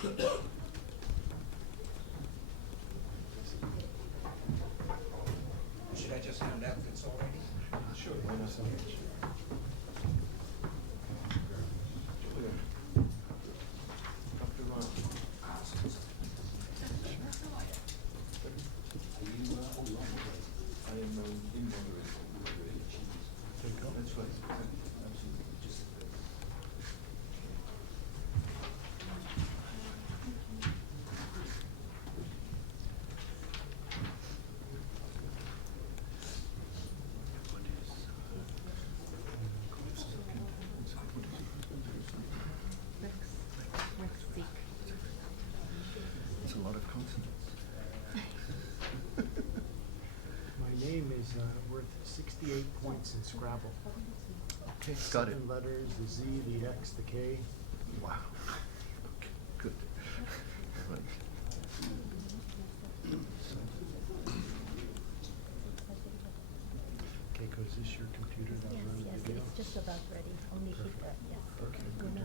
Should I just hand out this already? Sure. Why not? Dr. Ron. I am in moderation. That's right. Absolutely. Just Ziak. it's a lot of consonants. My name is worth 68 points in Scrabble. Okay, got it. 7 letters, the Z, the X, the K. Wow. Okay, good. Right. Keiko, is this your computer that Yes, runs yes, video? it's just about ready. Only hit that, yes. Okay, good. Yeah,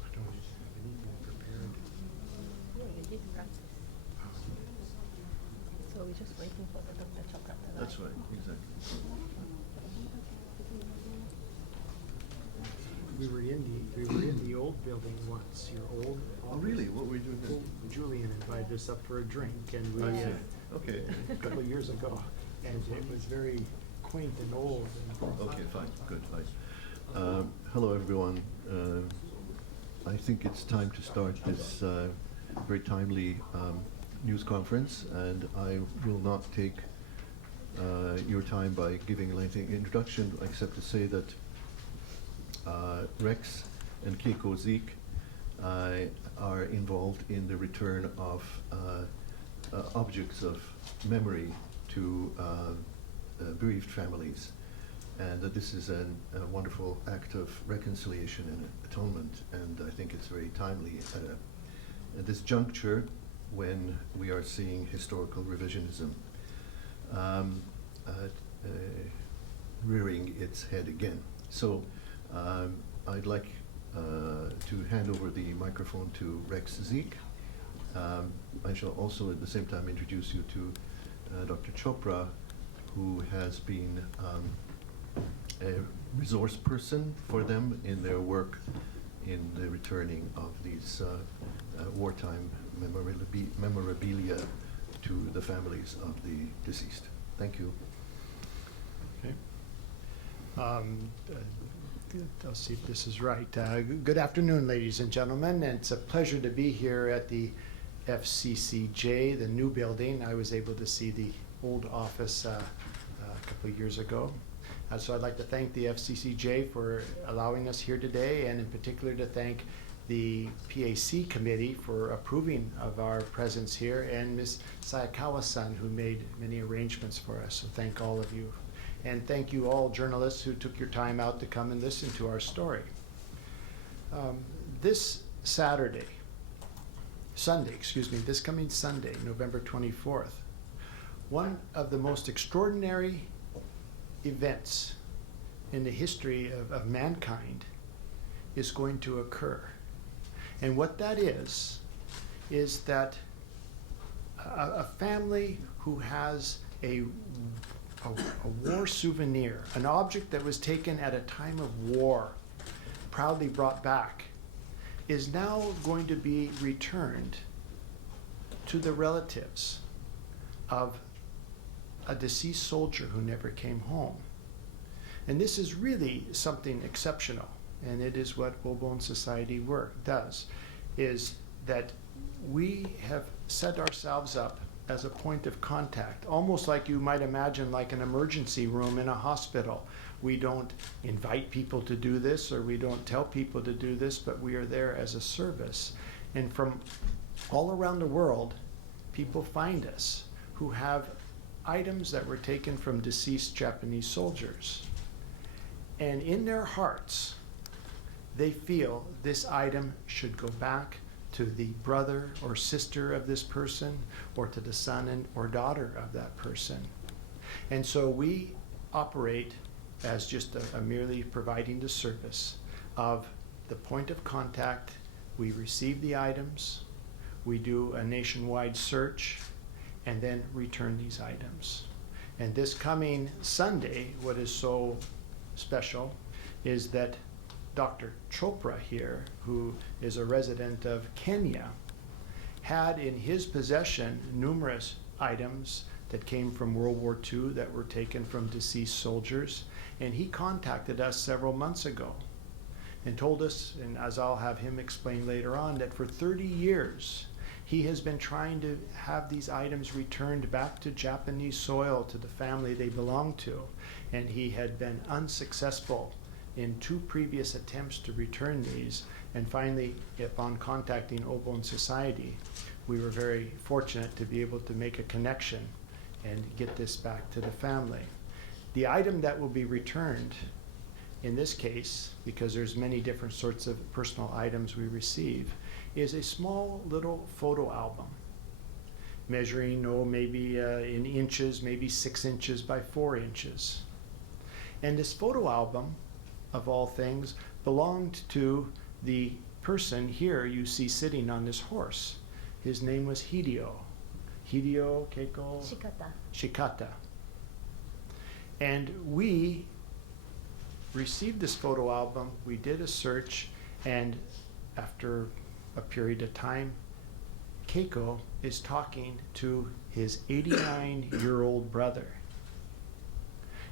I don't have anything prepared. you did practice. So we're just waiting for the Dr. Chopra to That's arrive. right, exactly. We were in the old building once. Your old. Oh, really? What were you doing then? Julian invited us up for a drink, and we I see. Okay. a couple of years ago, and it was very quaint and old. Okay, fine, good, fine. Hello, everyone. I think it's time to start this very timely news conference, and I will not take your time by giving a lengthy introduction, except to say that Rex and Keiko Ziak are involved in the return of objects of memory to bereaved families, and that this is a wonderful act of reconciliation and atonement, and I think it's very timely at this juncture when we are seeing historical revisionism rearing its head again. So I'd like to hand over the microphone to Rex Ziak. I shall also at the same time introduce you to Dr. Chopra, who has been a resource person for them in their work in the returning of these wartime memorabilia to the families of the deceased. Thank you. Okay. I'll see if this is right. Good afternoon, ladies and gentlemen. And it's a pleasure to be here at the FCCJ, the new building. I was able to see the old office a couple of years ago. So I'd like to thank the FCCJ for allowing us here today, and in particular to thank the PAC committee for approving of our presence here, and Ms. Sayakawa-san, who made many arrangements for us. So thank all of you. And thank you all journalists who took your time out to come and listen to our story. This coming Sunday, November 24th, one of the most extraordinary events in the history of mankind is going to occur. And what that is that a family who has a war souvenir, an object that was taken at a time of war, proudly brought back, is now going to be returned to the relatives of a deceased soldier who never came home. And this is really something exceptional, and it is what Obon Society does, is that we have set ourselves up as a point of contact, almost like you might imagine like an emergency room in a hospital. We don't invite people to do this, or we don't tell people to do this, but we are there as a service. And from all around the world, people find us who have items that were taken from deceased Japanese soldiers. And in their hearts, they feel this item should go back to the brother or sister of this person, or to the son or daughter of that person. And so we operate as just a merely providing the service of the point of contact. We receive the items, we do a nationwide search, and then return these items. And this coming Sunday, what is so special is that Dr. Chopra here, who is a resident of Kenya, had in his possession numerous items that came from World War II that were taken from deceased soldiers. And he contacted us several months ago and told us, and as I'll have him explain later on, that for 30 years he has been trying to have these items returned back to Japanese soil, to the family they belong to. And he had been unsuccessful in 2 previous attempts to return these. And finally, upon contacting Obon Society, we were very fortunate to be able to make a connection and get this back to the family. The item that will be returned in this case, because there's many different sorts of personal items we receive, is a small little photo album measuring, maybe in inches, maybe 6 inches by 4 inches. And this photo album, of all things, belonged to the person here you see sitting on this horse. His name was Hideo. Hideo Keiko Shikata. And we received this photo album, we did a search, and after a period of time, Keiko is talking to his 89-year-old brother.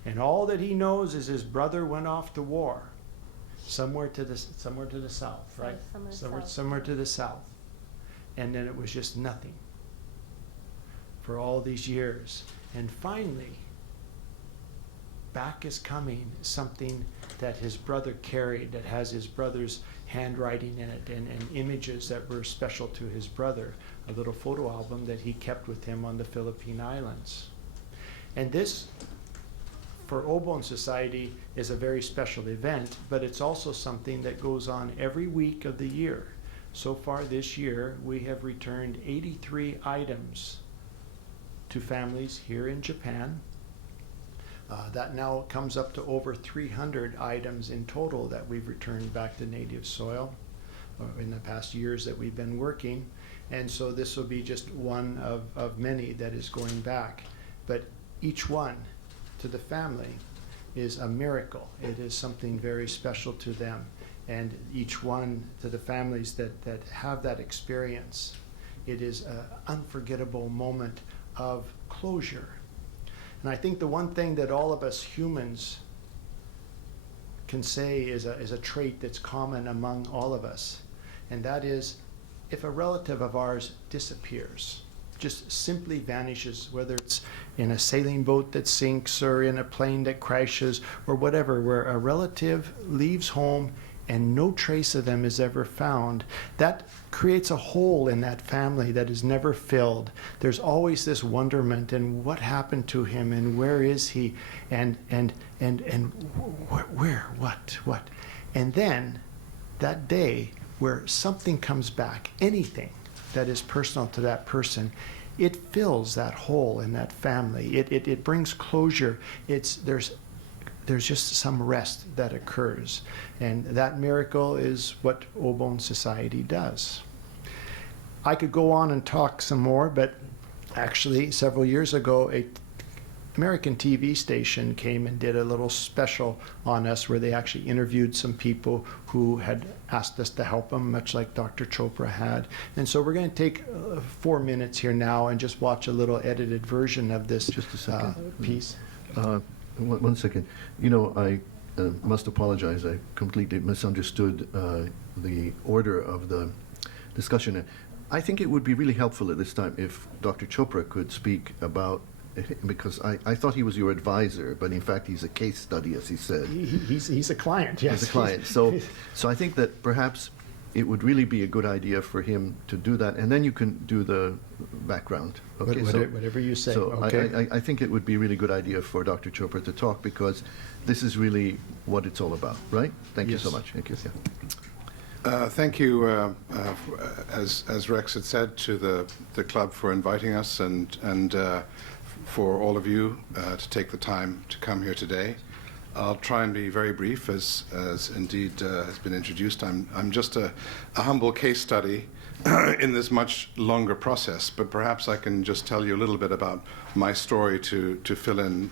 And all that he knows is his brother went off to war, somewhere to the south, right? Somewhere to the south. And then it was just nothing for all these years. And finally, back is coming something that his brother carried, that has his brother's handwriting in it, and images that were special to his brother, a little photo album that he kept with him on the Philippine Islands. And this, for Obon Society, is a very special event, but it's also something that goes on every week of the year. So far this year, we have returned 83 items to families here in Japan. That now comes up to over 300 items in total that we've returned back to native soil in the past years that we've been working. And so this will be just one of many that is going back. But each one to the family is a miracle. It is something very special to them. And each one to the families that have that experience, it is an unforgettable moment of closure. And I think the one thing that all of us humans can say is a trait that's common among all of us, and that is, if a relative of ours disappears, just simply vanishes, whether it's in a sailing boat that sinks or in a plane that crashes or whatever, where a relative leaves home and no trace of them is ever found, that creates a hole in that family that is never filled. There's always this wonderment, and what happened to him, and where is he, and where, what? And then that day where something comes back, anything that is personal to that person, it fills that hole in that family. It brings closure. There's just some rest that occurs. And that miracle is what Obon Society does. I could go on and talk some more, but actually several years ago, a American TV station came and did a little special on us where they actually interviewed some people who had asked us to help them, much like Dr. Chopra had. And so we're going to take 4 minutes here now and just watch a little edited version of this Just a second. Piece. One second. You know, I must apologize. I completely misunderstood the order of the discussion. I think it would be really helpful at this time if Dr. Chopra could speak about, because I thought he was your advisor, but in fact he's a case study, as he said. He's a client, yes. He's a client. So I think that perhaps it would really be a good idea for him to do that, and then you can do the background. Okay, whatever you say. So okay. I think it would be a really good idea for Dr. Chopra to talk, because this is really what it's all about, right? Thank you so much. Thank you. Yeah. Thank you, as Rex had said, to the club for inviting us, and for all of you to take the time to come here today. I'll try and be very brief, as indeed has been introduced. I'm just a humble case study in this much longer process, but perhaps I can just tell you a little bit about my story to fill in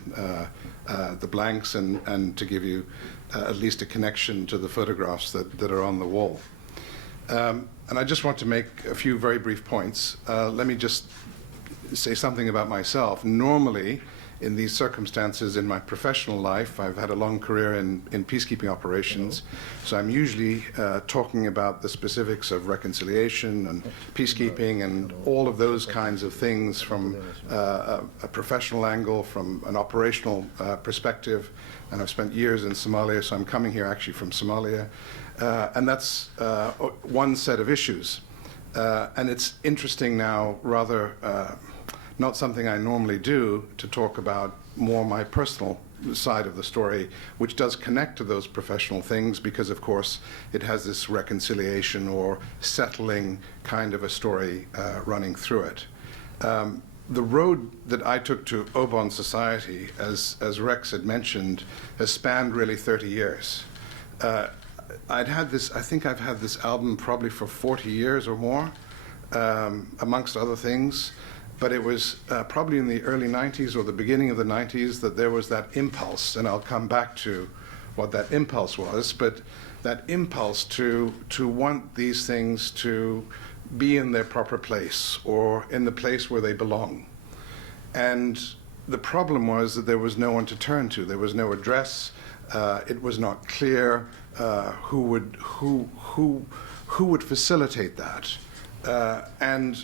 the blanks and to give you at least a connection to the photographs that are on the wall. And I just want to make a few very brief points. Let me just say something about myself. Normally, in these circumstances in my professional life, I've had a long career in peacekeeping operations, so I'm usually talking about the specifics of reconciliation and peacekeeping and all of those kinds of things from a professional angle, from an operational perspective. And I've spent years in Somalia, so I'm coming here actually from Somalia. And that's one set of issues. And it's interesting now, rather not something I normally do, to talk about more my personal side of the story, which does connect to those professional things because, of course, it has this reconciliation or settling kind of a story running through it. The road that I took to Obon Society, as Rex had mentioned, has spanned really 30 years. I think I've had this album probably for 40 years or more, amongst other things. But it was probably in the early 90s or the beginning of the 90s that there was that impulse, and I'll come back to what that impulse was, but that impulse to want these things to be in their proper place or in the place where they belong. And the problem was that there was no one to turn to. There was no address. It was not clear who would facilitate that. And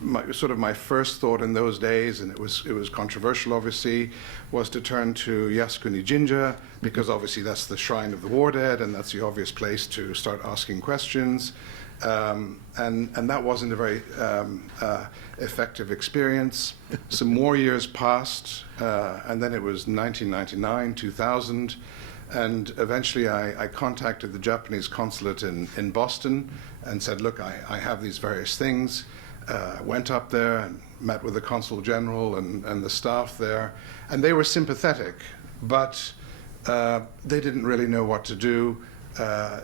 my first thought in those days, and it was controversial obviously, was to turn to Yaskuni Jinja, because obviously that's the shrine of the war dead, and that's the obvious place to start asking questions. And that wasn't a very effective experience. Some more years passed, and then it was 1999, 2000. And eventually I contacted the Japanese consulate in Boston and said, look, I have these various things. Went up there and met with the consul general and the staff there. And they were sympathetic, but they didn't really know what to do.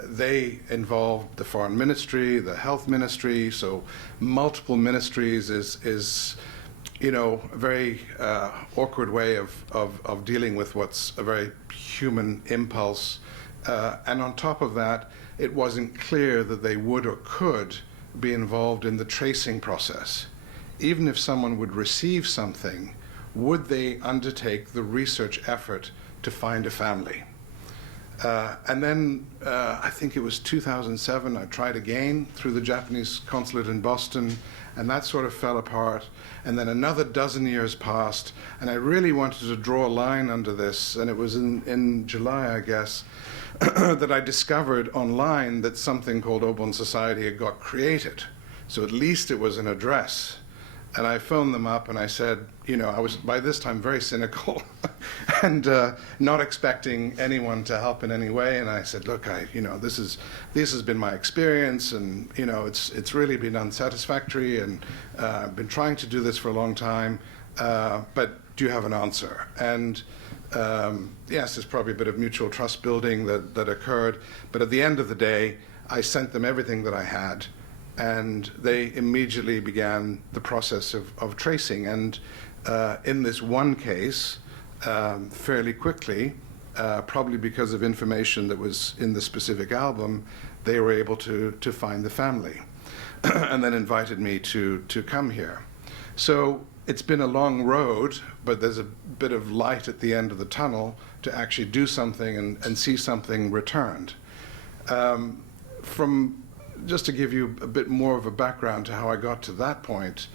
They involved the foreign ministry, the health ministry, so multiple ministries is a very awkward way of dealing with what's a very human impulse. And on top of that, it wasn't clear that they would or could be involved in the tracing process. Even if someone would receive something, would they undertake the research effort to find a family? And then I think it was 2007, I tried again through the Japanese consulate in Boston, and that sort of fell apart. And then another dozen years passed, and I really wanted to draw a line under this, and it was in July, I guess, that I discovered online that something called Obon Society had got created. So at least it was an address. And I phoned them up and I said, I was by this time very cynical and not expecting anyone to help in any way. And I said, look, this has been my experience, and it's really been unsatisfactory, and I've been trying to do this for a long time. But do you have an answer? And yes, there's probably a bit of mutual trust building that occurred. But at the end of the day, I sent them everything that I had. And they immediately began the process of tracing. And in this one case, fairly quickly, probably because of information that was in the specific album, they were able to find the family and then invited me to come here. So it's been a long road, but there's a bit of light at the end of the tunnel to actually do something and see something returned. Just to give you a bit more of a background to how I got to that point,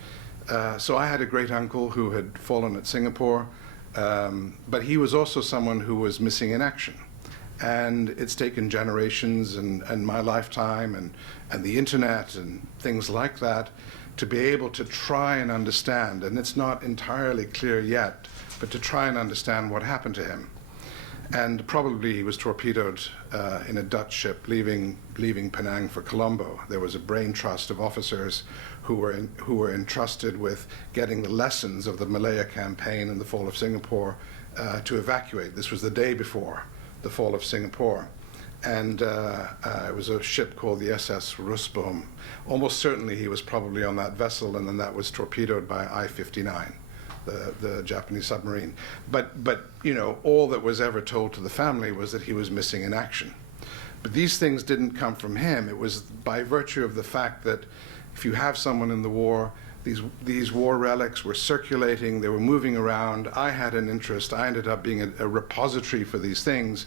so I had a great uncle who had fallen at Singapore, but he was also someone who was missing in action. And it's taken generations and my lifetime and the internet and things like that to be able to try and understand, and it's not entirely clear yet, but to try and understand what happened to him. And probably he was torpedoed in a Dutch ship leaving Penang for Colombo. There was a brain trust of officers who were entrusted with getting the lessons of the Malaya campaign and the fall of Singapore to evacuate. This was the day before the fall of Singapore. And it was a ship called the SS Rusboom. Almost certainly he was probably on that vessel, and then that was torpedoed by I-59, the Japanese submarine. But you know, all that was ever told to the family was that he was missing in action. But these things didn't come from him. It was by virtue of the fact that if you have someone in the war, these war relics were circulating, they were moving around. I had an interest. I ended up being a repository for these things,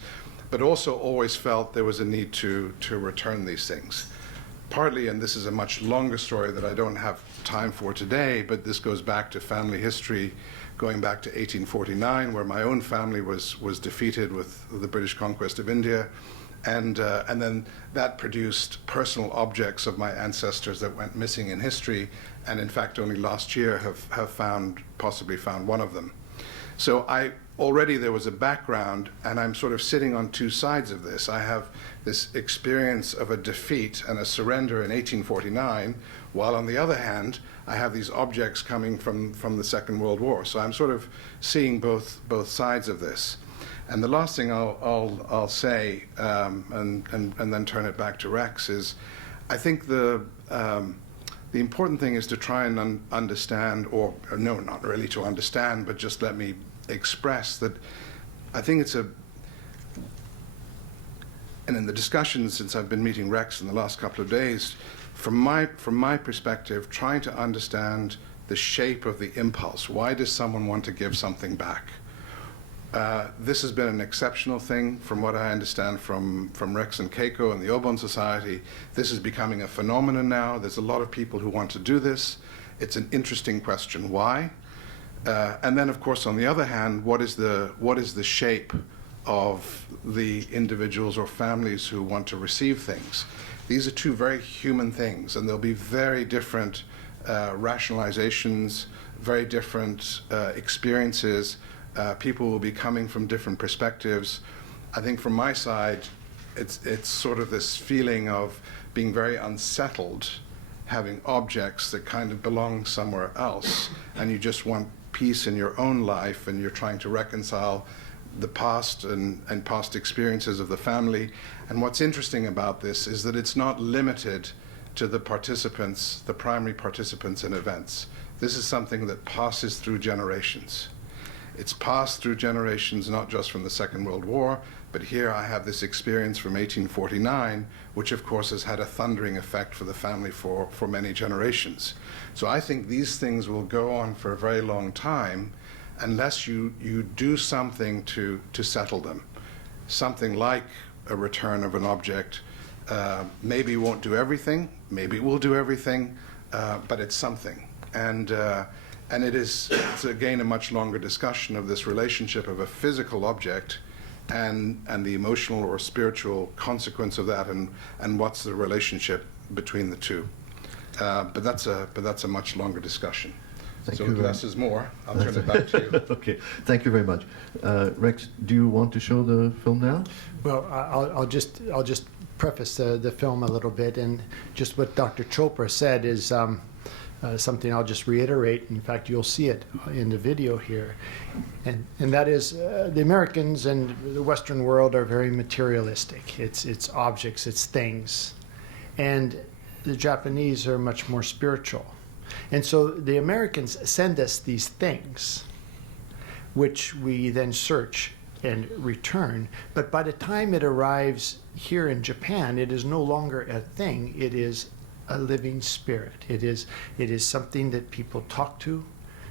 but also always felt there was a need to return these things. Partly, and this is a much longer story that I don't have time for today, but this goes back to family history, going back to 1849, where my own family was defeated with the British conquest of India. And then that produced personal objects of my ancestors that went missing in history, and in fact only last year have possibly found one of them. So already there was a background, and I'm sort of sitting on two sides of this. I have this experience of a defeat and a surrender in 1849, while on the other hand, I have these objects coming from the Second World War. So I'm sort of seeing both sides of this. And the last thing I'll say, and then turn it back to Rex, is I think the important thing is to try and understand, or no, not really to understand, but just let me express that I think it's and in the discussions since I've been meeting Rex in the last couple of days, from my perspective, trying to understand the shape of the impulse. Why does someone want to give something back? This has been an exceptional thing from what I understand from Rex and Keiko and the Obon Society. This is becoming a phenomenon now. There's a lot of people who want to do this. It's an interesting question. Why? And then, of course, on the other hand, what is the shape of the individuals or families who want to receive things? These are two very human things, and there'll be very different rationalizations, very different experiences. People will be coming from different perspectives. I think from my side, it's sort of this feeling of being very unsettled, having objects that kind of belong somewhere else, and you just want peace in your own life, and you're trying to reconcile the past and past experiences of the family. And what's interesting about this is that it's not limited to the participants, the primary participants in events. This is something that passes through generations. It's passed through generations, not just from the Second World War, but here I have this experience from 1849, which of course has had a thundering effect for the family for many generations. So I think these things will go on for a very long time unless you do something to settle them. Something like a return of an object. Maybe it won't do everything, maybe it will do everything, but it's something. And it's again a much longer discussion of this relationship of a physical object and the emotional or spiritual consequence of that, and what's the relationship between the two. But that's a much longer discussion. Thank so you less is more. I'll turn it back to you. Okay, thank you very much. Rex, do you want to show the film now? Well, I'll just preface the film a little bit, and just what Dr. Chopra said is something I'll just reiterate. In fact, you'll see it in the video here, and that is the Americans and the Western world are very materialistic. It's objects, it's things, and the Japanese are much more spiritual. And so the Americans send us these things, which we then search and return. But by the time it arrives here in Japan, it is no longer a thing. It is a living spirit. It is something that people talk to.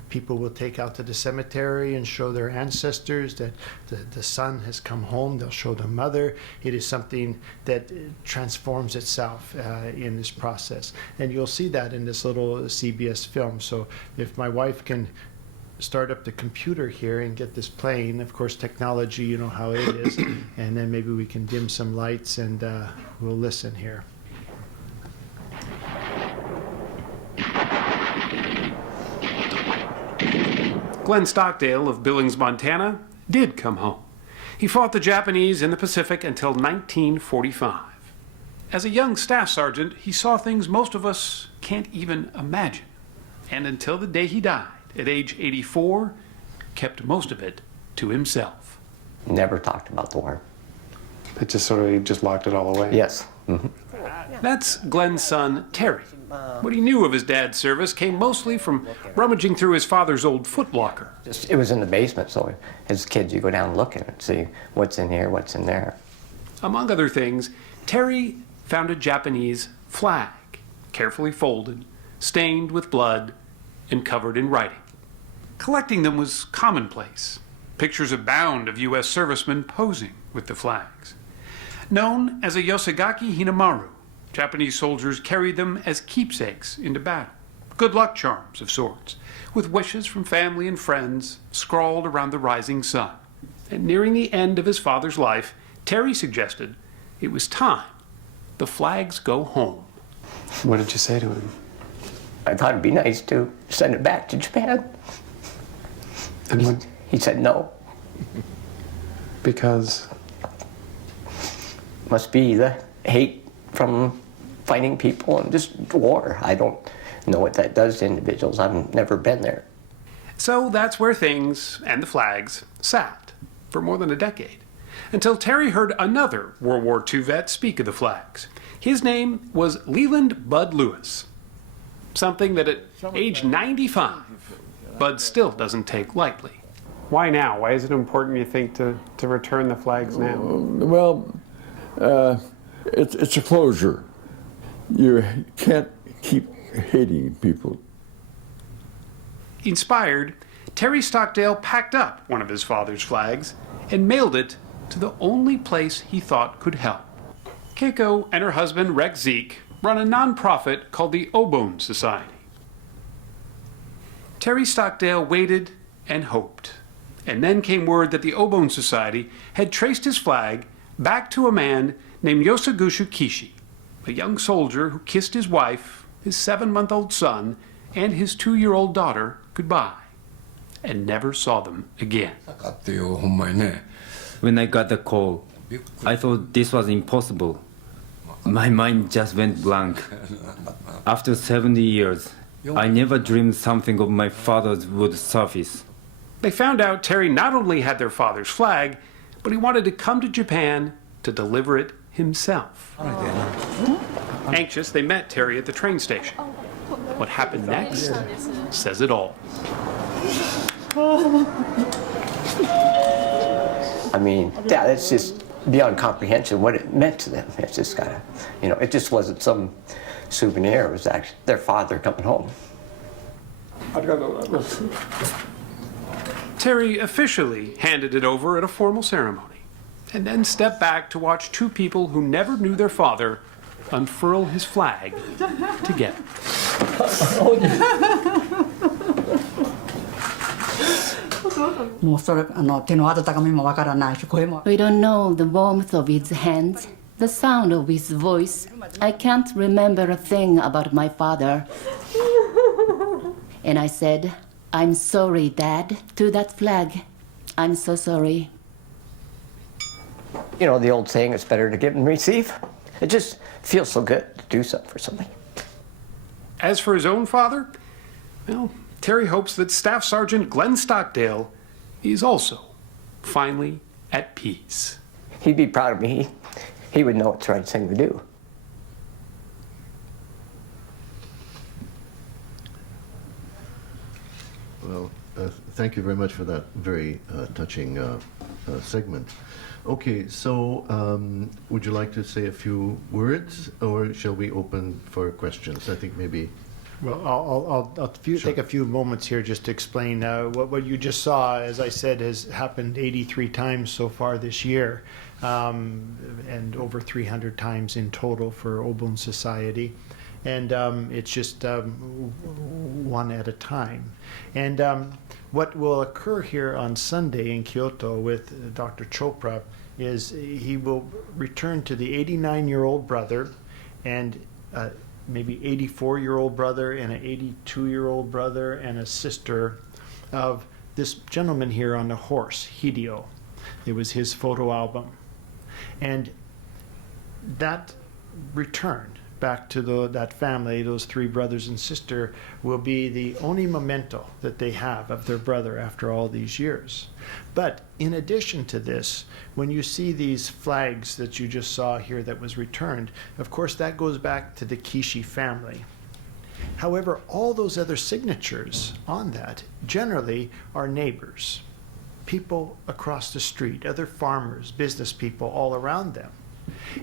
People will take out to the cemetery and show their ancestors that the son has come home. They'll show the mother. It is something that transforms itself in this process. And you'll see that in this little CBS film. So if my wife can start up the computer here and get this playing, of course, technology, you know how it is, and then maybe we can dim some lights and we'll listen here. Glenn Stockdale of Billings, Montana, did come home. He fought the Japanese in the Pacific until 1945. As a young staff sergeant, he saw things most of us can't even imagine. And until the day he died, at age 84, kept most of it to himself. Never talked about the war. It just sort of, he just locked it all away. Yes. That's Glenn's son, Terry. What he knew of his dad's service came mostly from rummaging through his father's old footlocker. It was in the basement, so as kids, you go down and look at it and see what's in here, what's in there. Among other things, Terry found a Japanese flag, carefully folded, stained with blood, and covered in writing. Collecting them was commonplace. Pictures abound of U.S. servicemen posing with the flags. Known as a Yosagaki Hinamaru, Japanese soldiers carried them as keepsakes into battle, good luck charms of sorts, with wishes from family and friends scrawled around the rising sun. And nearing the end of his father's life, Terry suggested it was time the flags go home. What did you say to him? I thought it'd be nice to send it back to Japan. And what? He said no. Because? Must be the hate from fighting people and just war. I don't know what that does to individuals. I've never been there. So that's where things, and the flags, sat for more than a decade, until Terry heard another World War II vet speak of the flags. His name was Leland Bud Lewis, something that at age 95, Bud still doesn't take lightly. Why now? Why is it important, you think, to return the flags now? Well, it's a closure. You can't keep hating people. Inspired, Terry Stockdale packed up one of his father's flags and mailed it to the only place he thought could help. Keiko and her husband, Rex Ziak, run a nonprofit called the Obon Society. Terry Stockdale waited and hoped. And then came word that the Obon Society had traced his flag back to a man named Yosagushu Kishi, a young soldier who kissed his wife, his 7-month-old son, and his 2-year-old daughter goodbye, and never saw them again. When I got the call, I thought this was impossible. My mind just went blank. After 70 years, I never dreamed something of my father's would surface. They found out Terry not only had their father's flag, but he wanted to come to Japan to deliver it himself. Anxious, they met Terry at the train station. What happened next says it all. I mean, yeah, it's just beyond comprehension what it meant to them. It's just kind of, it just wasn't some souvenir. It was actually their father coming home. Terry officially handed it over at a formal ceremony, and then stepped back to watch two people who never knew their father unfurl his flag together. We don't know the warmth of his hands, the sound of his voice. I can't remember a thing about my father. And I said, "I'm sorry, Dad," to that flag. "I'm so sorry." The old saying, it's better to give than receive. It just feels so good to do something for somebody. As for his own father, well, Terry hopes that Staff Sergeant Glenn Stockdale is also finally at peace. He'd be proud of me. He would know it's the right thing to do. Well, thank you very much for that very touching segment. Okay, so would you like to say a few words, or shall we open for questions? I think maybe. Well, I'll take a few moments here just to explain what you just saw. As I said, has happened 83 times so far this year, and over 300 times in total for Obon Society. And it's just one at a time. And what will occur here on Sunday in Kyoto with Dr. Chopra is he will return to the 89-year-old brother and maybe 84-year-old brother and an 82-year-old brother and a sister of this gentleman here on the horse, Hideo. It was his photo album. And that return back to that family, those three brothers and sister, will be the only memento that they have of their brother after all these years. But in addition to this, when you see these flags that you just saw here that was returned, of course that goes back to the Kishi family. However, all those other signatures on that generally are neighbors, people across the street, other farmers, business people all around them.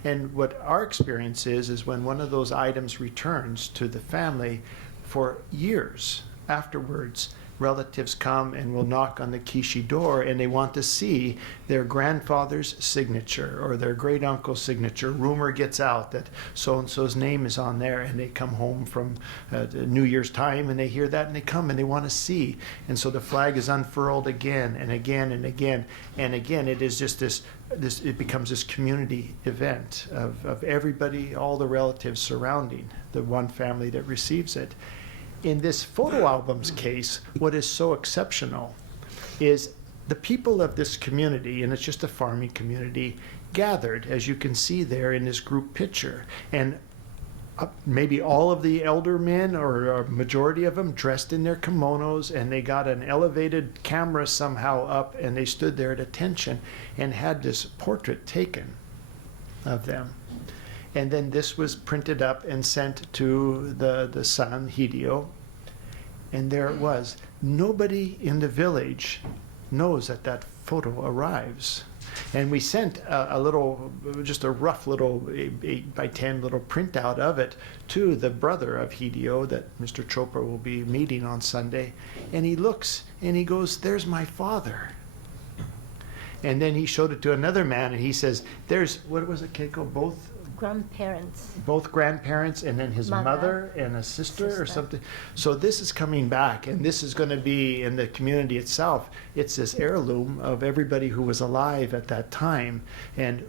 And what our experience is when one of those items returns to the family, for years afterwards, relatives come and will knock on the Kishi door, and they want to see their grandfather's signature or their great uncle's signature. Rumor gets out that so-and-so's name is on there, and they come home from New Year's time, and they hear that, and they come, and they want to see. And so the flag is unfurled again and again and again. And again, it is just it becomes this community event of everybody, all the relatives surrounding the one family that receives it. In this photo album's case, what is so exceptional is the people of this community, and it's just a farming community, gathered, as you can see there in this group picture. And maybe all of the elder men, or a majority of them, dressed in their kimonos, and they got an elevated camera somehow up, and they stood there at attention and had this portrait taken of them. And then this was printed up and sent to the son, Hideo. And there it was. Nobody in the village knows that that photo arrives. And we sent a little, just a rough little 8 by 10 little printout of it to the brother of Hideo that Mr. Chopra will be meeting on Sunday. And he looks and he goes, "There's my father." And then he showed it to another man, and he says, "There's," what was it, Keiko? Both grandparents, and then his mother and a sister or something. So this is coming back, and this is going to be in the community itself. It's this heirloom of everybody who was alive at that time, and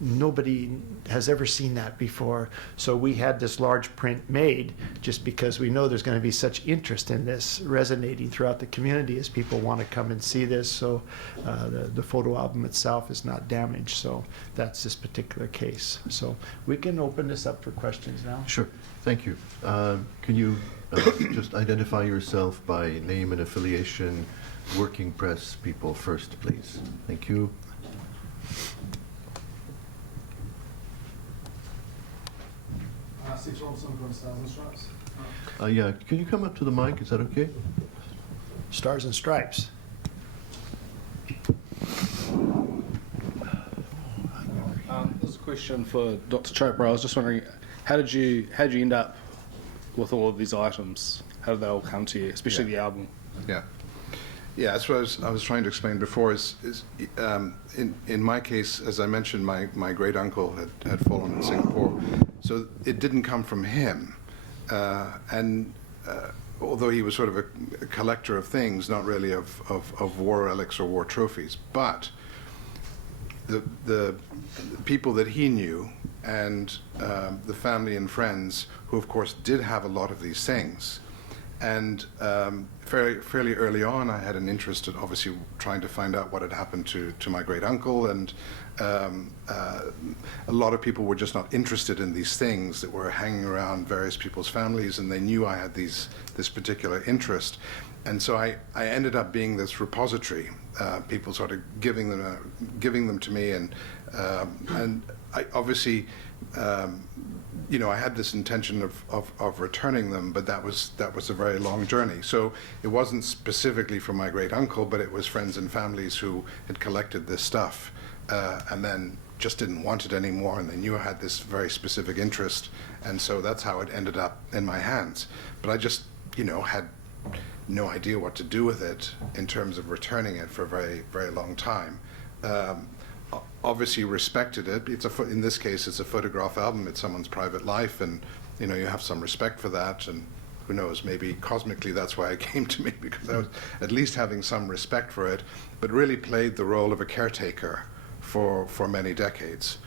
nobody has ever seen that before. So we had this large print made just because we know there's going to be such interest in this resonating throughout the community as people want to come and see this. So the photo album itself is not damaged. So that's this particular case. So we can open this up for questions now. Sure. Thank you. Can you just identify yourself by name and affiliation, working press people first, please? Thank you. Steve Robinson from Stars and Stripes. Yeah, can you come up to the mic? Is that okay? Stars and Stripes. There's a question for Dr. Chopra. I was just wondering, how did you end up with all of these items? How did they all come to you, especially the album? Yeah, that's what I was trying to explain before. In my case, as I mentioned, my great uncle had fallen in Singapore, so it didn't come from him. And although he was sort of a collector of things, not really of war relics or war trophies, but the people that he knew and the family and friends, who of course did have a lot of these things. And fairly early on, I had an interest in obviously trying to find out what had happened to my great uncle, and a lot of people were just not interested in these things that were hanging around various people's families, and they knew I had this particular interest. And so I ended up being this repository. People started giving them to me, and I obviously. I had this intention of returning them, but that was a very long journey. So it wasn't specifically for my great uncle, but it was friends and families who had collected this stuff and then just didn't want it anymore, and they knew I had this very specific interest, and so that's how it ended up in my hands. But I just, had no idea what to do with it in terms of returning it for a very, very long time. Obviously respected it. In this case, it's a photograph album. It's someone's private life, and you have some respect for that. And who knows, maybe cosmically that's why it came to me, because I was at least having some respect for it, but really played the role of a caretaker for many decades.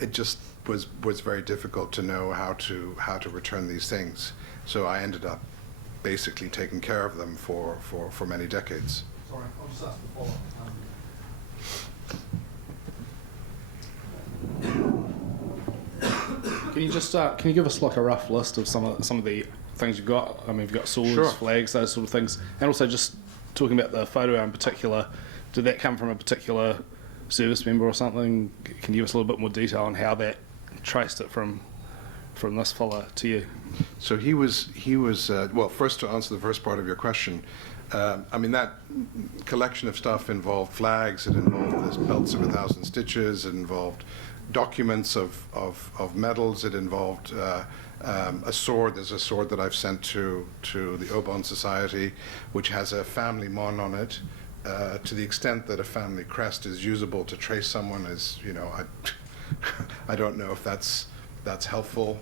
It just was very difficult to know how to return these things. So I ended up basically taking care of them for many decades. Sorry, I'll just ask the follow-up. Can you just can you give us like a rough list of some of the things you've got? I mean, you've got swords, Sure. flags, those sort of things, and also just talking about the photo in particular. Did that come from a particular service member or something? Can you give us a little bit more detail on how that traced it from this fella to you? So he was well, first to answer the first part of your question, I mean, that collection of stuff involved flags, it involved the belts of 1,000 stitches, it involved documents of medals, it involved a sword. There's a sword that I've sent to the Obon Society, which has a family mon on it. To the extent that a family crest is usable to trace someone, is, you know, I don't know if that's helpful,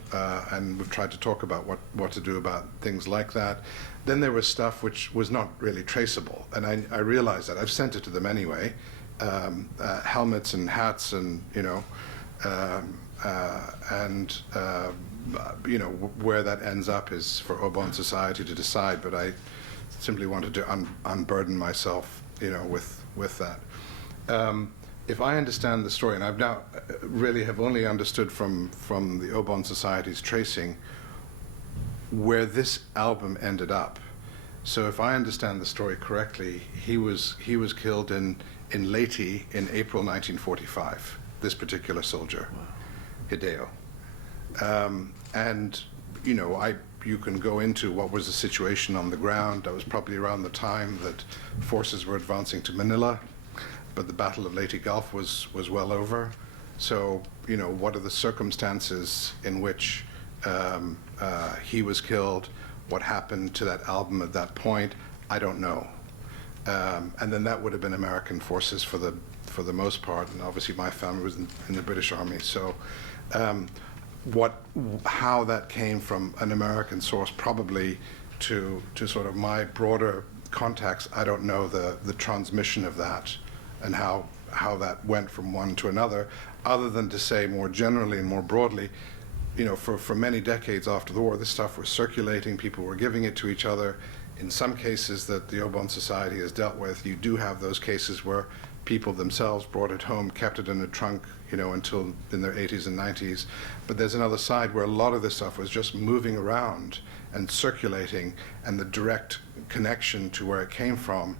and we've tried to talk about what to do about things like that. Then there was stuff which was not really traceable, and I realized that. I've sent it to them anyway, helmets and hats, and, you know, you know, where that ends up is for Obon Society to decide, but I simply wanted to unburden myself, you know, with that. If I understand the story, and I've now really have only understood from the Obon Society's tracing where this album ended up. So if I understand the story correctly, he was killed in Leyte in April 1945. This particular soldier, Hideo, and, you know, you can go into what was the situation on the ground. That was probably around the time that forces were advancing to Manila, but the Battle of Leyte Gulf was well over. So, you know, what are the circumstances in which he was killed? What happened to that album at that point? I don't know. And then that would have been American forces for the most part, and obviously my family was in the British Army. So, how that came from an American source probably to sort of my broader contacts, I don't know the transmission of that and how that went from one to another, other than to say more generally and more broadly, you know, for many decades after the war, this stuff was circulating, people were giving it to each other. In some cases that the Obon Society has dealt with, you do have those cases where people themselves brought it home, kept it in a trunk, you know, until in their 80s and 90s. But there's another side where a lot of this stuff was just moving around and circulating, and the direct connection to where it came from,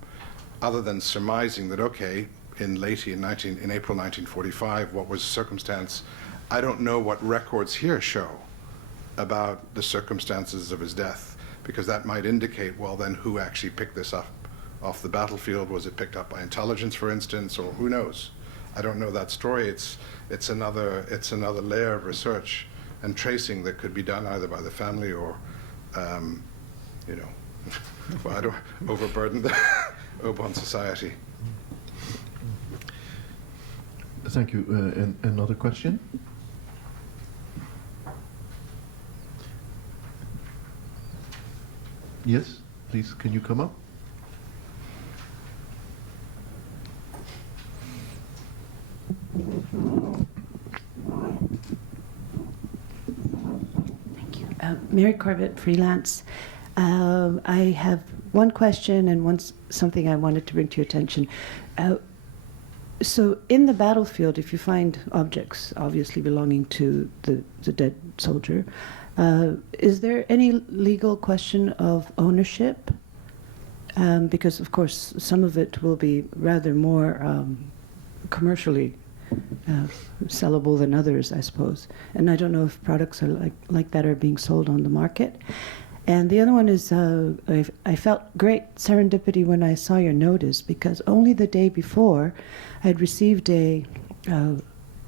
other than surmising that, okay, in Leyte in April 1945, what was the circumstance? I don't know what records here show about the circumstances of his death, because that might indicate, well, then who actually picked this up off the battlefield? Was it picked up by intelligence, for instance, or who knows? I don't know that story. It's another layer of research and tracing that could be done either by the family or, you know, well, I don't overburden the Obon Society. Thank you. And another question? Yes, please, can you come up? Thank you. Mary Corbett, freelance. I have one question and something I wanted to bring to your attention. So in the battlefield, if you find objects obviously belonging to the dead soldier, is there any legal question of ownership? Because, of course, some of it will be rather more commercially sellable than others, I suppose. And I don't know if products are like that are being sold on the market. And the other one is I felt great serendipity when I saw your notice, because only the day before I had received a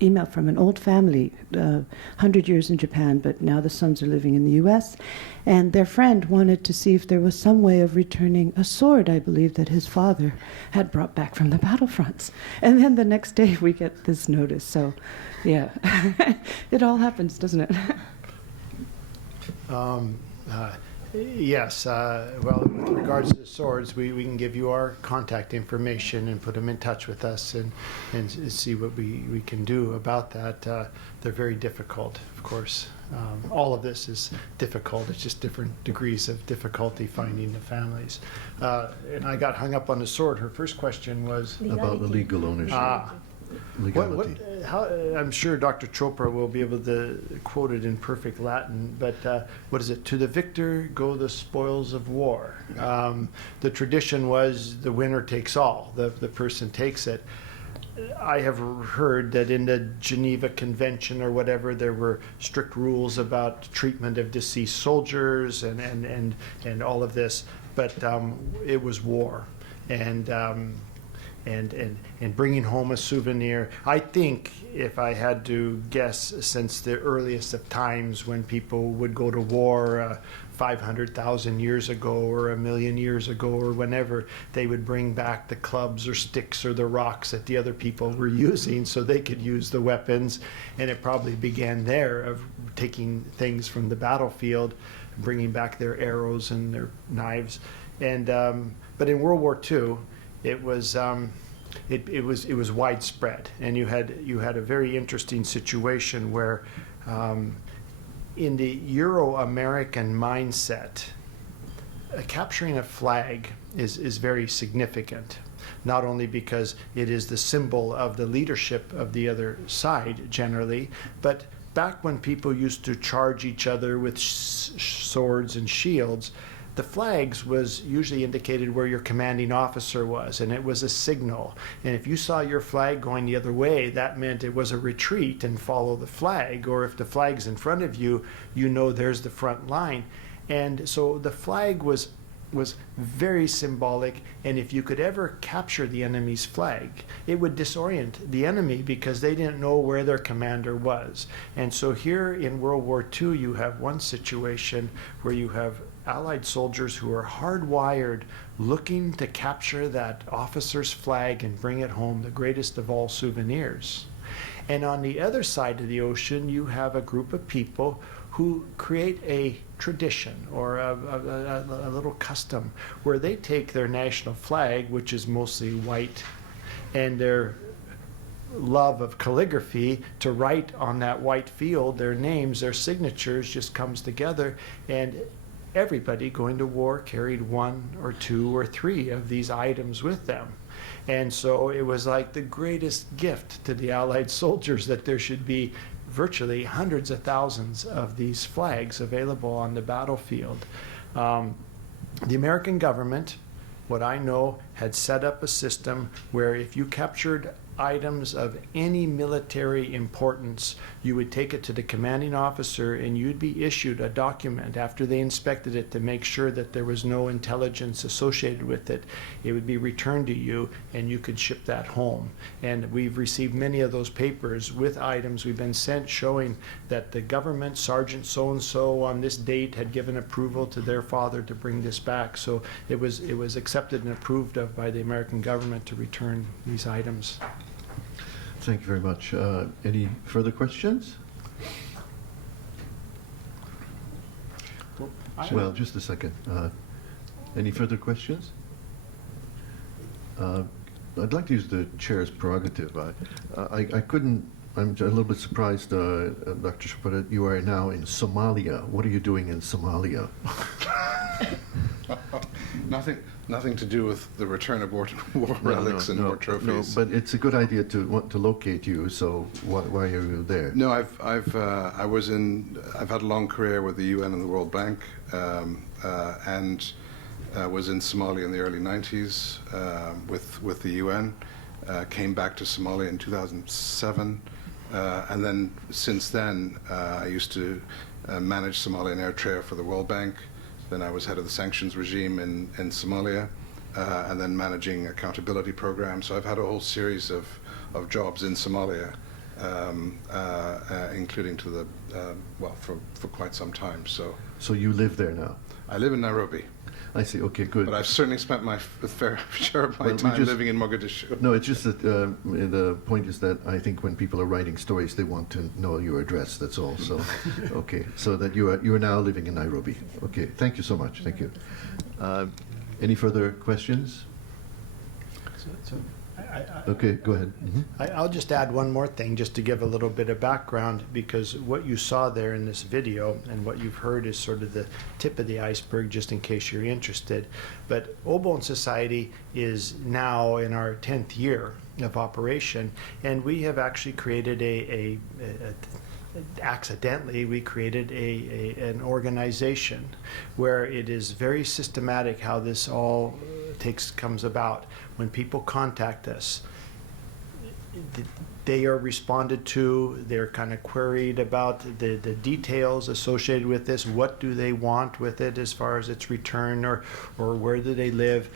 email from an old family, 100 years in Japan, but now the sons are living in the US, and their friend wanted to see if there was some way of returning a sword, I believe, that his father had brought back from the battlefronts. And then the next day we get this notice. So, yeah, it all happens, doesn't it? Yes. Well, with regards to the swords, we can give you our contact information and put them in touch with us and see what we can do about that. They're very difficult, of course. All of this is difficult. It's just different degrees of difficulty finding the families. And I got hung up on the sword. Her first question was about the legal ownership. legality. I'm sure Dr. Chopra will be able to quote it in perfect Latin, but what is it? To the victor go the spoils of war. The tradition was the winner takes all. The person takes it. I have heard that in the Geneva Convention or whatever, there were strict rules about treatment of deceased soldiers and all of this, but it was war. And bringing home a souvenir. I think, if I had to guess, since the earliest of times when people would go to war 500,000 years ago or 1,000,000 years ago or whenever, they would bring back the clubs or sticks or the rocks that the other people were using so they could use the weapons. And it probably began there, of taking things from the battlefield, bringing back their arrows and their knives. And but in World War II, it was widespread, and you had a very interesting situation where, in the Euro-American mindset, capturing a flag is very significant. Not only because it is the symbol of the leadership of the other side generally, but back when people used to charge each other with swords and shields, the flags was usually indicated where your commanding officer was, and it was a signal. And if you saw your flag going the other way, that meant it was a retreat and follow the flag. Or if the flag's in front of you, you know there's the front line. And so the flag was very symbolic, and if you could ever capture the enemy's flag, it would disorient the enemy because they didn't know where their commander was. And so here in World War II, you have one situation where you have Allied soldiers who are hardwired, looking to capture that officer's flag and bring it home, the greatest of all souvenirs. And on the other side of the ocean, you have a group of people who create a tradition or a little custom where they take their national flag, which is mostly white, and their love of calligraphy to write on that white field their names, their signatures, just comes together. And everybody going to war carried 1 or 2 or 3 of these items with them. And so it was like the greatest gift to the Allied soldiers that there should be virtually hundreds of thousands of these flags available on the battlefield. The American government, what I know, had set up a system where if you captured items of any military importance, you would take it to the commanding officer and you'd be issued a document after they inspected it to make sure that there was no intelligence associated with it. It would be returned to you and you could ship that home. And we've received many of those papers with items we've been sent showing that the government, Sergeant so-and-so on this date, had given approval to their father to bring this back. So it was accepted and approved of by the American government to return these items. Thank you very much. Any further questions? Well, just a second. Any further questions? I'd like to use the chair's prerogative. I couldn't, I'm a little bit surprised, Dr. Chopra, that you are now in Somalia. What are you doing in Somalia? Nothing to do with the return of war relics and war trophies. No, but it's a good idea to want to locate you. So why are you there? No, I've had a long career with the UN and the World Bank, and was in Somalia in the early 90s with the UN. Came back to Somalia in 2007, and then since then I used to manage Somalia and Eritrea for the World Bank. Then I was head of the sanctions regime in Somalia, and then managing accountability programs. So I've had a whole series of jobs in Somalia, including to the, for quite some time. So you live there now? I live in Nairobi. I see. Okay, good. But I've certainly spent my fair share of my time living in Mogadishu. No, it's just that the point is that I think when people are writing stories, they want to know your address. That's all. So, okay, so that you are now living in Nairobi. Okay, thank you so much. Thank you. Any further questions? So Okay, go ahead. I'll just add one more thing just to give a little bit of background, because what you saw there in this video and what you've heard is sort of the tip of the iceberg, just in case you're interested. But Obon Society is now in our 10th year of operation, and we have actually created accidentally we created an organization where it is very systematic how this all comes about. When people contact us, they are responded to, they're kind of queried about the details associated with this. What do they want with it as far as its return, or where do they live?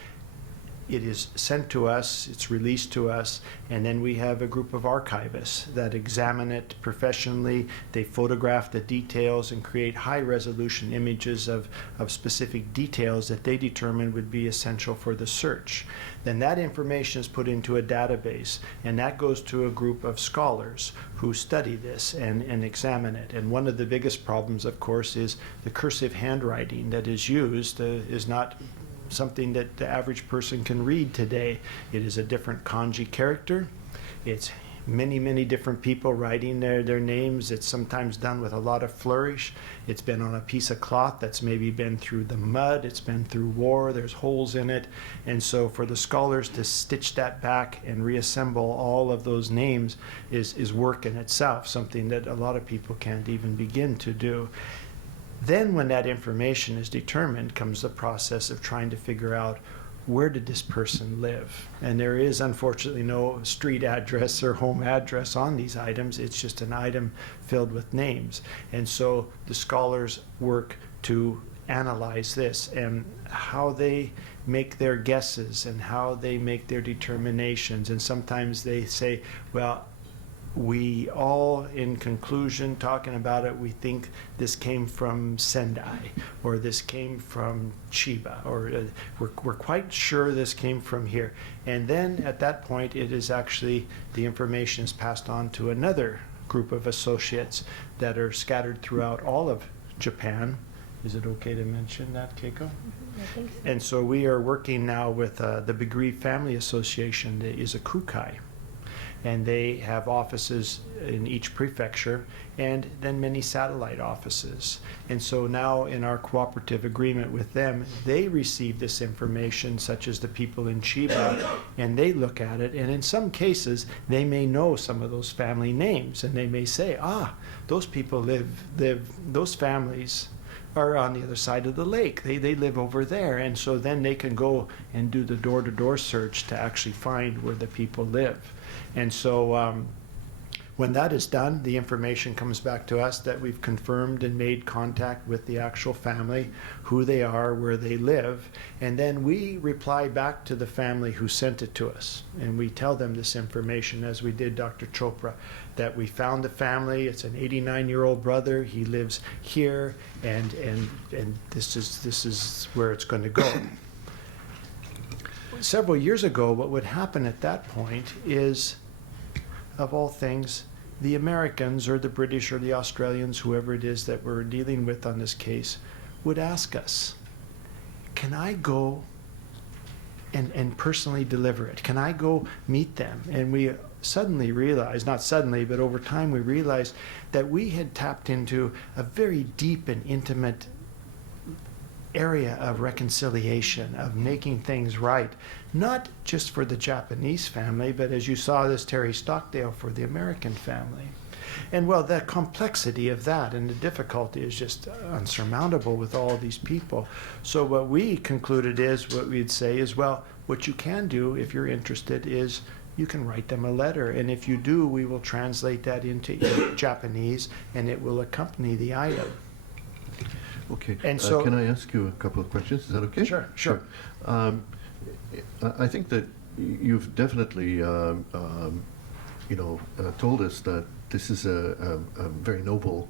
It is sent to us, it's released to us, and then we have a group of archivists that examine it professionally. They photograph the details and create high-resolution images of specific details that they determine would be essential for the search. Then that information is put into a database, and that goes to a group of scholars who study this and examine it. And one of the biggest problems, of course, is the cursive handwriting that is used is not something that the average person can read today. It is a different kanji character. It's many different people writing their names. It's sometimes done with a lot of flourish. It's been on a piece of cloth that's maybe been through the mud, it's been through war, there's holes in it. And so for the scholars to stitch that back and reassemble all of those names is work in itself, something that a lot of people can't even begin to do. Then when that information is determined comes the process of trying to figure out, where did this person live? And there is unfortunately no street address or home address on these items. It's just an item filled with names. And so the scholars work to analyze this and how they make their guesses and how they make their determinations. And sometimes they say, well, we all, in conclusion, talking about it, we think this came from Sendai, or this came from Chiba, or we're quite sure this came from here. And then at that point, it is actually, the information is passed on to another group of associates that are scattered throughout all of Japan. Is it okay to mention that, Keiko? I think so. And so we are working now with the Begree Family Association, the Izakukai. And they have offices in each prefecture and then many satellite offices. And so now in our cooperative agreement with them, they receive this information, such as the people in Chiba, and they look at it, and in some cases they may know some of those family names, and they may say, those people those families are on the other side of the lake. They live over there. And so then they can go and do the door-to-door search to actually find where the people live. And so when that is done, the information comes back to us that we've confirmed and made contact with the actual family, who they are, where they live, and then we reply back to the family who sent it to us. And we tell them this information, as we did Dr. Chopra, that we found the family. It's an 89-year-old brother. He lives here, and this is where it's going to go. Several years ago, what would happen at that point is, of all things, the Americans or the British or the Australians, whoever it is that we're dealing with on this case, would ask us, can I go and personally deliver it? Can I go meet them? And we suddenly realized, not suddenly, but over time we realized that we had tapped into a very deep and intimate area of reconciliation, of making things right, not just for the Japanese family, but as you saw this Terry Stockdale, for the American family. And well, the complexity of that and the difficulty is just unsurmountable with all these people. So what we concluded is, what we'd say is, well, what you can do if you're interested is you can write them a letter, and if you do, we will translate that into Japanese and it will accompany the item. Okay. And so, can I ask you a couple of questions? Is that okay? Sure. I think that you've definitely, told us that this is a very noble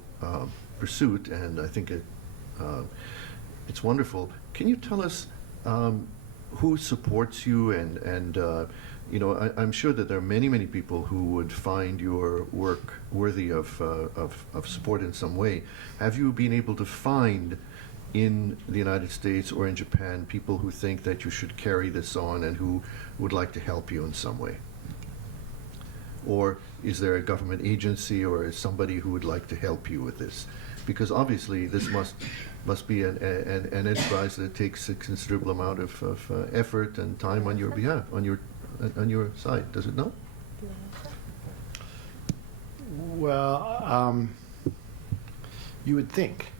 pursuit, and I think it's wonderful. Can you tell us who supports you, and I'm sure that there are many people who would find your work worthy of support in some way. Have you been able to find in the United States or in Japan people who think that you should carry this on and who would like to help you in some way? or is there a government agency or somebody who would like to help you with this? Because obviously this must be an enterprise that takes a considerable amount of effort and time on your behalf, on your side, does it not? Well, you would think.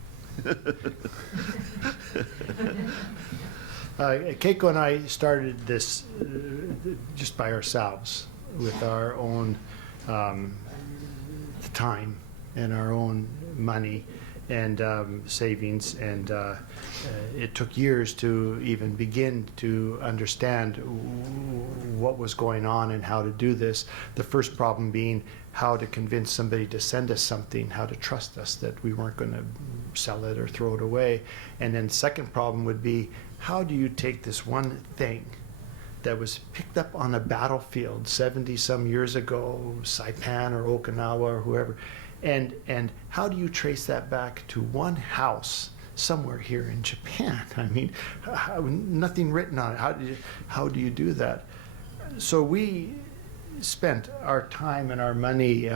Keiko and I started this just by ourselves with our own time and our own money and savings, and it took years to even begin to understand what was going on and how to do this. The first problem being how to convince somebody to send us something, how to trust us that we weren't going to sell it or throw it away. And then the second problem would be, how do you take this one thing that was picked up on a battlefield 70 some years ago, Saipan or Okinawa or whoever, and how do you trace that back to one house somewhere here in Japan? I mean, nothing written on it. How do you do that? So we spent our time and our money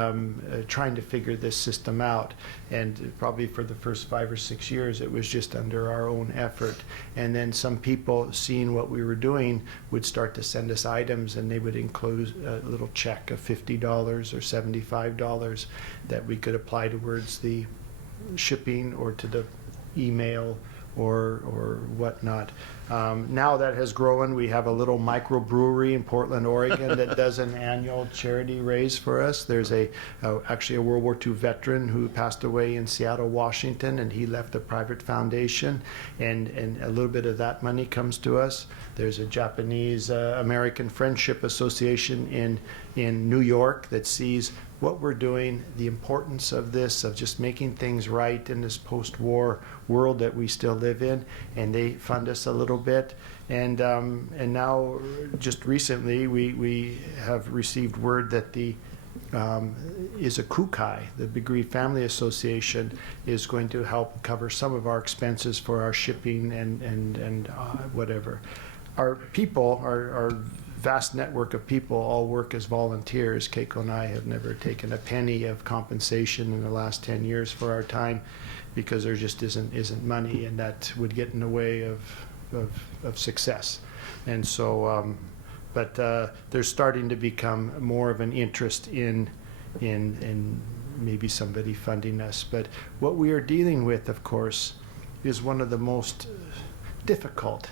trying to figure this system out, and probably for the first 5 or 6 years it was just under our own effort. And then some people, seeing what we were doing, would start to send us items, and they would include a little check of $50 or $75 that we could apply towards the shipping or to the email or whatnot. Now that has grown. We have a little microbrewery in Portland, Oregon that does an annual charity raise for us. There's actually a World War II veteran who passed away in Seattle, Washington, and he left a private foundation, and a little bit of that money comes to us. There's a Japanese American Friendship Association in New York that sees what we're doing, the importance of this, of just making things right in this post-war world that we still live in, and they fund us a little bit. And now, just recently, we have received word that the Izukukai, the Bereaved Family Association, is going to help cover some of our expenses for our shipping and whatever. Our people, our vast network of people, all work as volunteers. Keiko and I have never taken a penny of compensation in the last 10 years for our time, because there just isn't money, and that would get in the way of success. And so, but there's starting to become more of an interest in maybe somebody funding us. But what we are dealing with, of course, is one of the most difficult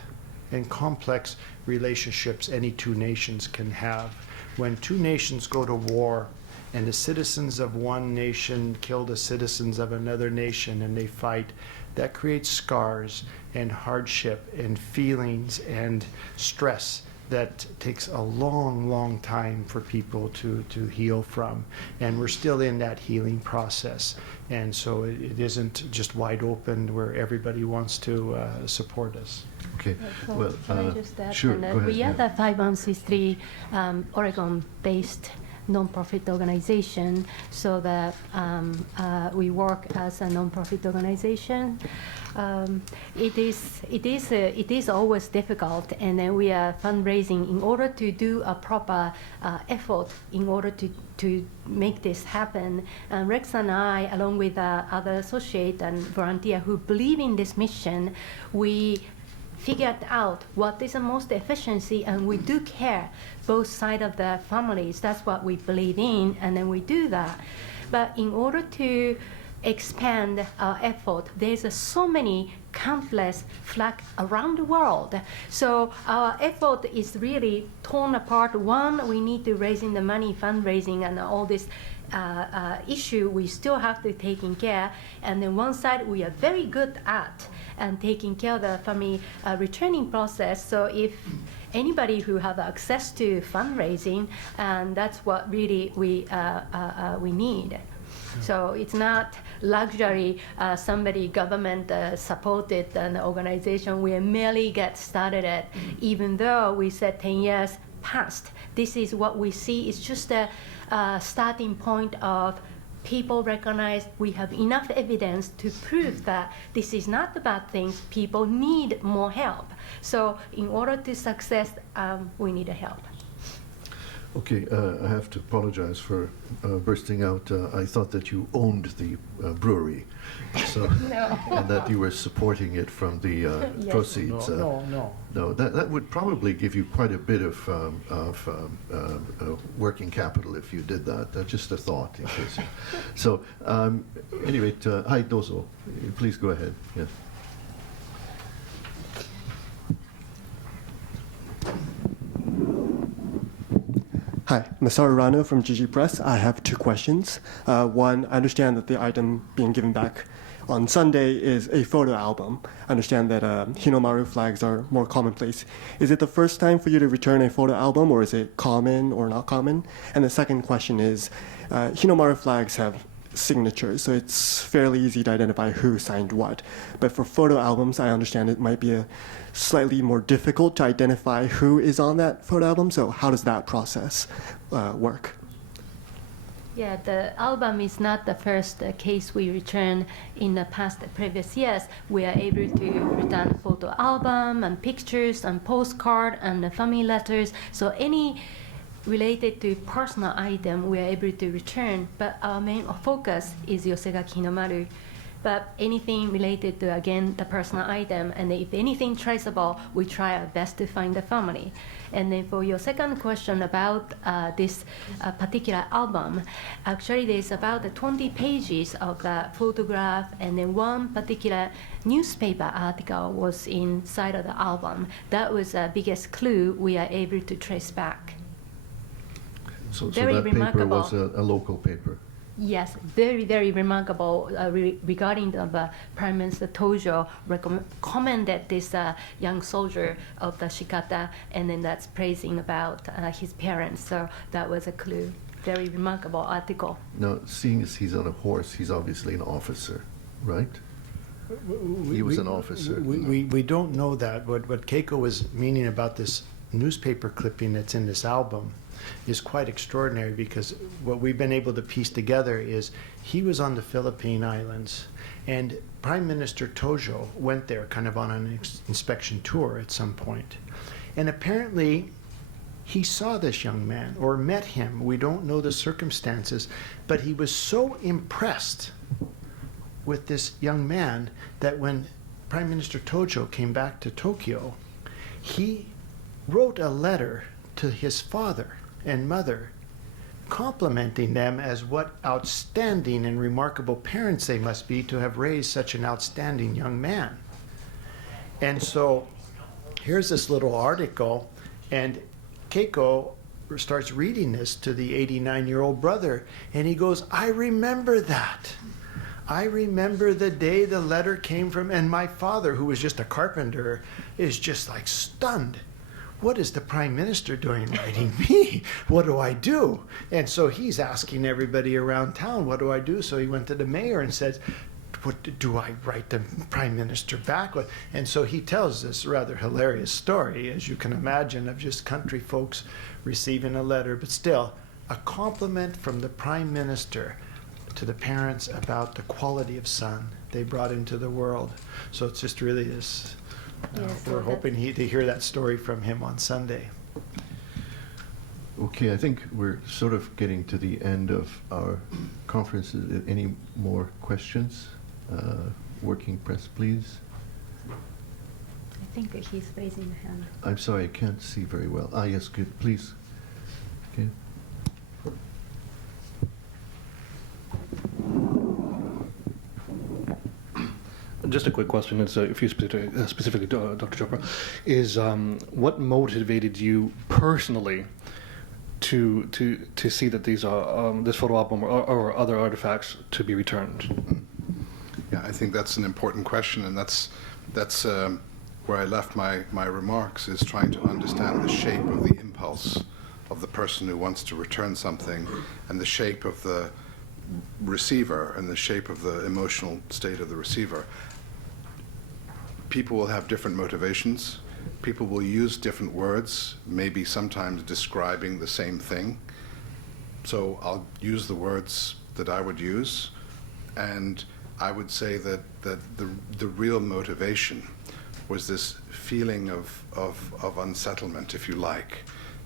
and complex relationships any two nations can have. When two nations go to war and the citizens of one nation kill the citizens of another nation and they fight, that creates scars and hardship and feelings and stress that takes a long, long time for people to heal from. And we're still in that healing process. And so it isn't just wide open where everybody wants to support us. Okay. Well, can I just add? sure, go ahead. We are the 501c3 Oregon-based non-profit organization, so that we work as a non-profit organization. It is always difficult, and then we are fundraising in order to do a proper effort in order to make this happen. And Rex and I, along with other associates and volunteers who believe in this mission, we figured out what is the most efficiency, and we do care both sides of the families. That's what we believe in, and then we do that. But in order to expand our effort, there's so many countless flags around the world. So our effort is really torn apart. One, we need to raise in the money, fundraising, and all this issue we still have to take in care. And then one side we are very good at and taking care of the family returning process. So if anybody who have access to fundraising, and that's what really we need. So it's not luxury, somebody government supported an organization. We merely get started at, even though we said 10 years past. This is what we see. It's just a starting point of people recognize we have enough evidence to prove that this is not the bad things. People need more help. So in order to success, we need help. Okay, I have to apologize for bursting out. I thought that you owned the brewery, so No. and that you were supporting it from the Yes. proceeds. No, that would probably give you quite a bit of working capital if you did that. Just a thought in case. So, anyway, hi, Dozo. Please go ahead. Yes. Hi, Masaru Rano from GG Press. I have two questions. One, I understand that the item being given back on Sunday is a photo album. I understand that Hinomaru flags are more commonplace. Is it the first time for you to return a photo album, or is it common or not common? And the second question is, Hinomaru flags have signatures, so it's fairly easy to identify who signed what. But for photo albums, I understand it might be slightly more difficult to identify who is on that photo album. So how does that process work? Yeah, the album is not the first case we return in the previous years. We are able to return photo album and pictures and postcard and the family letters. So any related to personal item we are able to return, but our main focus is Yosegaki Hinomaru. But anything related to, again, the personal item, and if anything traceable, we try our best to find the family. And then for your second question about this particular album, actually there's about 20 pages of the photograph, and then one particular newspaper article was inside of the album. That was the biggest clue we are able to trace back. So Very that remarkable. paper was a local paper. Yes, very, very remarkable regarding the Prime Minister Tojo commended this young soldier of the Shikata, and then that's praising about his parents. So that was a clue. Very remarkable article. Now, seeing as he's on a horse, he's obviously an officer, right? He was an officer. We don't know that. What Keiko was meaning about this newspaper clipping that's in this album is quite extraordinary, because what we've been able to piece together is he was on the Philippine Islands, and Prime Minister Tojo went there kind of on an inspection tour at some point. And apparently he saw this young man or met him. We don't know the circumstances, but he was so impressed with this young man that when Prime Minister Tojo came back to Tokyo, he wrote a letter to his father and mother, complimenting them as what outstanding and remarkable parents they must be to have raised such an outstanding young man. And so here's this little article, and Keiko starts reading this to the 89-year-old brother, and he goes, "I remember that. I remember the day the letter came from," and my father, who was just a carpenter, is just like stunned. What is the Prime Minister doing writing me? What do I do? And so he's asking everybody around town, what do I do? So he went to the mayor and said, what do I write the Prime Minister back with? And so he tells this rather hilarious story, as you can imagine, of just country folks receiving a letter, but still a compliment from the Prime Minister to the parents about the quality of son they brought into the world. So it's just really this. We're hoping to hear that story from him on Sunday. Okay, I think we're sort of getting to the end of our conference. Any more questions? Working press, please. I think he's raising the hand. I'm sorry, I can't see very well. Ah, yes, good, please. Okay. Just a quick question. It's a few specifically to Dr. Chopra. Is what motivated you personally to see that these are this photo album or other artifacts to be returned? Yeah, I think that's an important question, and that's where I left my remarks, is trying to understand the shape of the impulse of the person who wants to return something, and the shape of the receiver, and the shape of the emotional state of the receiver. People will have different motivations. People will use different words, maybe sometimes describing the same thing. So I'll use the words that I would use, and I would say that the real motivation was this feeling of unsettlement, if you like,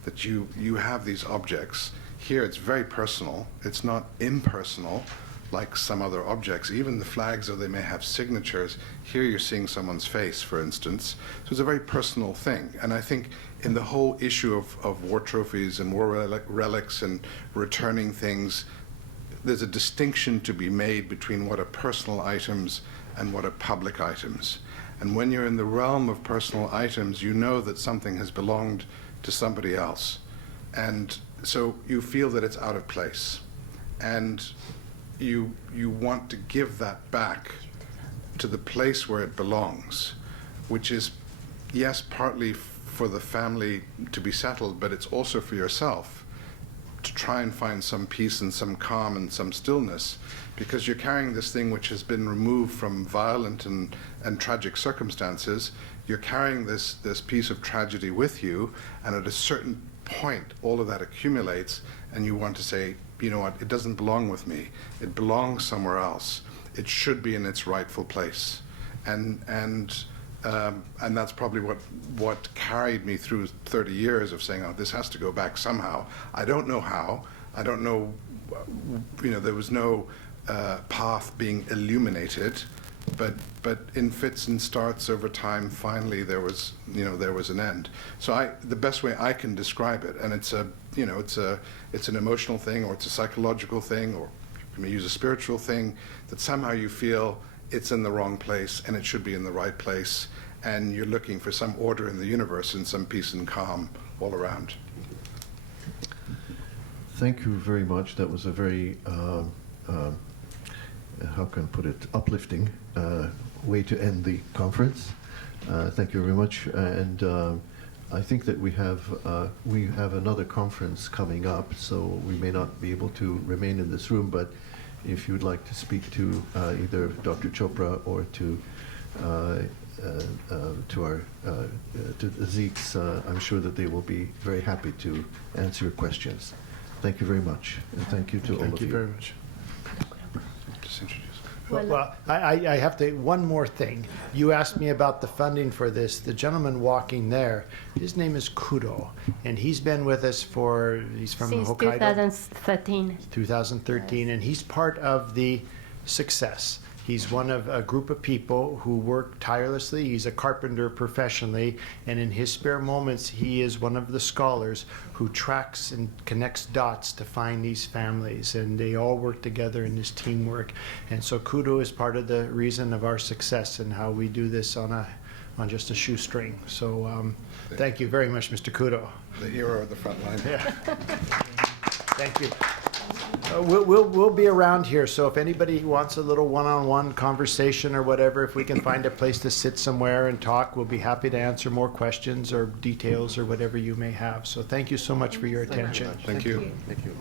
that you have these objects. Here it's very personal. It's not impersonal like some other objects. Even the flags, though they may have signatures, here you're seeing someone's face, for instance. So it's a very personal thing. And I think in the whole issue of war trophies and war relics and returning things, there's a distinction to be made between what are personal items and what are public items. And when you're in the realm of personal items, you know that something has belonged to somebody else. And so you feel that it's out of place. And you want to give that back to the place where it belongs, which is, yes, partly for the family to be settled, but it's also for yourself to try and find some peace and some calm and some stillness, because you're carrying this thing which has been removed from violent and tragic circumstances. You're carrying this piece of tragedy with you, and at a certain point, all of that accumulates, and you want to say, you know what, it doesn't belong with me. It belongs somewhere else. It should be in its rightful place. And that's probably what carried me through 30 years of saying, oh, this has to go back somehow. I don't know how. I don't know, there was no path being illuminated, but in fits and starts over time, finally there was an end. So the best way I can describe it, and it's an emotional thing, or it's a psychological thing, or you may use a spiritual thing, that somehow you feel it's in the wrong place and it should be in the right place, and you're looking for some order in the universe and some peace and calm all around. Thank you very much. That was a very, how can I put it, uplifting way to end the conference. Thank you very much. And I think that we have another conference coming up, so we may not be able to remain in this room, but if you'd like to speak to either Dr. Chopra or to Ziak's, I'm sure that they will be very happy to answer your questions. Thank you very much, and thank you to all of you. Thank you very much. Just introduce. Well, I have to, one more thing. You asked me about the funding for this. The gentleman walking there, his name is Kudo, and he's been with us he's from Since Hokkaido. 2013. 2013, and he's part of the success. He's one of a group of people who work tirelessly. He's a carpenter professionally, and in his spare moments, he is one of the scholars who tracks and connects dots to find these families, and they all work together in this teamwork. And so Kudo is part of the reason of our success and how we do this on just a shoestring. So thank you very much, Mr. Kudo. The hero of the front line. Yeah. Thank you. We'll be around here, so if anybody wants a little one-on-one conversation or whatever, if we can find a place to sit somewhere and talk, we'll be happy to answer more questions or details or whatever you may have. So thank you so much for your attention. Thank you. Thank you.